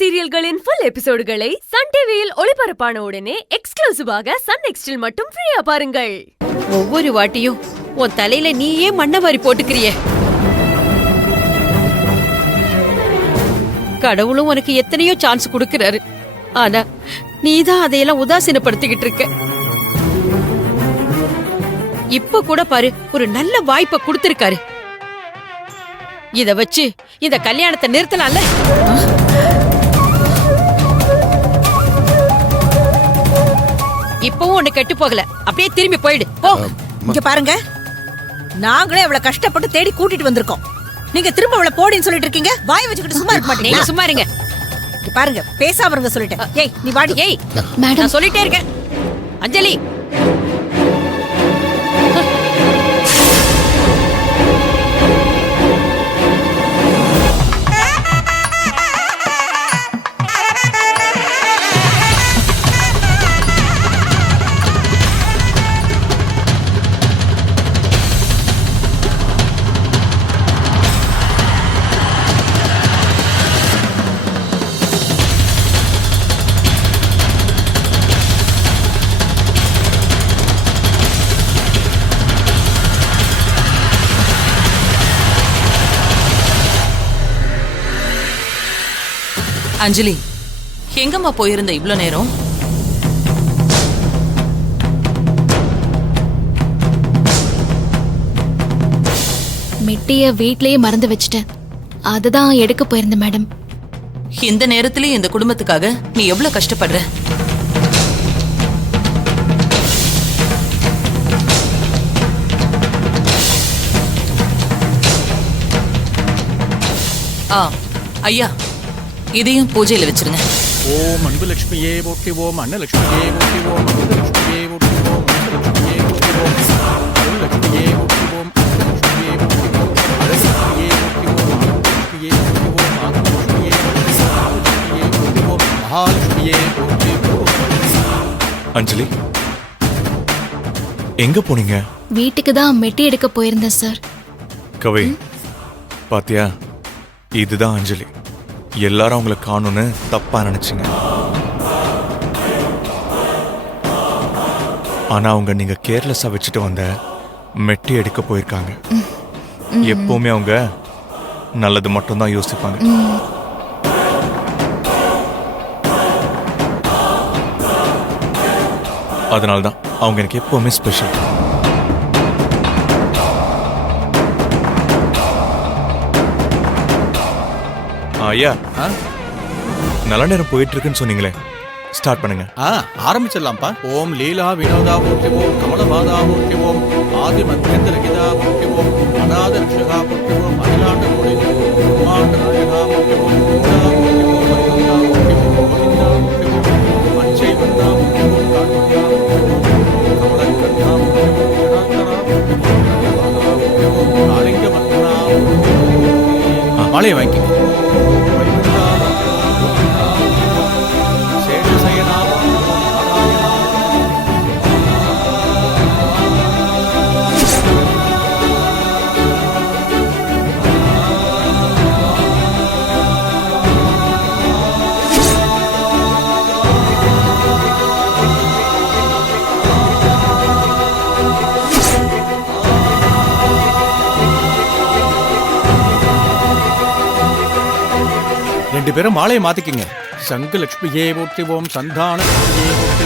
சீரியல்களின் full எபிசோடுகளை Sun டிவியில் ஒளிபரப்பான உடனே எக்ஸ்க்ளூசிவாக சன் நெக்ஸ்டில் மட்டும் ஃப்ரீயா பாருங்கள். ஒவ்வொரு வாட்டியும் உன் தலையில நீயே மண்ணவாரி போட்டுக்கிறியே. கடவுளும் உனக்கு எத்தனையோ சான்ஸ் கொடுக்கிறாரு. ஆனா நீதான் அதையெல்லாம் உதாசீனப்படுத்திக்கிட்டு இருக்க. இப்ப கூட பாரு, ஒரு நல்ல வாய்ப்பை கொடுத்திருக்காரு. இத வச்சு இந்த கல்யாணத்தை நிறுத்தலாம்ல. இப்பவும் ஒண்ணு கெட்டு போகல, அப்படியே திரும்பி போயிடு. போ. இங்க பாருங்க, நாங்களே அவளை கஷ்டப்பட்டு தேடி கூட்டிட்டு வந்திருக்கோம். நீங்க திரும்ப அவளை போடின்னு சொல்லிட்டு இருக்கீங்க. வாய் வச்சுக்கிட்டு சும்மா இருக்க மாட்டீங்க. சும்மா இருங்க. பாருங்க, பேசாம இருங்க சொல்லிட்டேன். ஏய் நீ வாடி. ஏய் மேடம், நான் சொல்லிட்டே இருக்கேன். அஞ்சலி, அஞ்சலி, எங்கம்மா போயிருந்த இவ்ளோ நேரம்? மெட்டிய வீட்லயே மறந்து வச்சிட்டேன். அதுதான் எடுக்க போயிருந்தேன் மேடம். இந்த நேரத்திலே இந்த குடும்பத்துக்காக நீ எவ்வளவு கஷ்டப்படுற? ஐயா, இதையும் பூஜையில வச்சிருங்க. ஓம் அன்பு லட்சுமியே போற்றி, ஓம் அன்னலட்சுமியே போற்றி, ஓம் அமிர்தலட்சுமியே போற்றி, ஓம் அமிர்தலட்சுமியே போற்றி, ஓம் அருள்லட்சுமியே போற்றி, ஓம் அருள்லட்சுமியே போற்றி, ஓம் அழகுலட்சுமியே போற்றி, ஓம் ஆத்மலட்சுமியே போற்றி, ஓம் ஆத்மலட்சுமியே போற்றி, ஓம் மகாலட்சுமியே போற்றி, ஓம். அஞ்சலி, எங்க போனீங்க? வீட்டுக்கு தான் மெட்டி எடுக்க போயிருந்தேன் சார். கவி, பாத்தியா, இதுதான் அஞ்சலி. எல்லாரும் அவங்கள காணும்னு தப்பா நினைச்சீங்க. ஆனா அவங்க நீங்க கேர்லெஸ்ஸா வச்சுட்டு வந்த மெட்டி எடுக்க போயிருக்காங்க. எப்பவுமே அவங்க நல்லது மட்டும்தான் யோசிப்பாங்க. அதனால்தான் அவங்க எனக்கு எப்பவுமே ஸ்பெஷல். ஐயா, நல்ல நேரம் போயிட்டு இருக்குன்னு சொன்னீங்களே, ஸ்டார்ட் பண்ணுங்க. ஆரம்பிச்சிடலாம்ப்பா. ஓம் லீலா வினோதா போற்றி, ஓம் கமலபாதா போற்றி, ஓம் ஆதி மத்தியந்த லகிதா போற்றி, ஓம் அநாத ரக்ஷகா போற்றி, ஓம் அகிலாண்ட கோடி பிரம்மாண்ட நாயகா போற்றி, ஓம் கோதா போற்றி, ஓம் மரியா போற்றி, ஓம் கோவிந்தா போற்றி, ஓம் மஞ்சை வந்தா போற்றி, ஓம் கார்த்திகா போற்றி, ஓம் கமலக்கண்ணா போற்றி, ஓம் ஜனார்த்தனா போற்றி, ஓம் கன்யபாதா போற்றி, ஓம் ஆலிங்க மந்தனா போற்றி. மாலையை வாங்கிக்க. ரெண்டு பேரும் மாலையை மாத்திக்கிங்க. சங்கு லட்சுமியே போற்றி, ஓம் சந்தான லட்சுமியே போற்றி,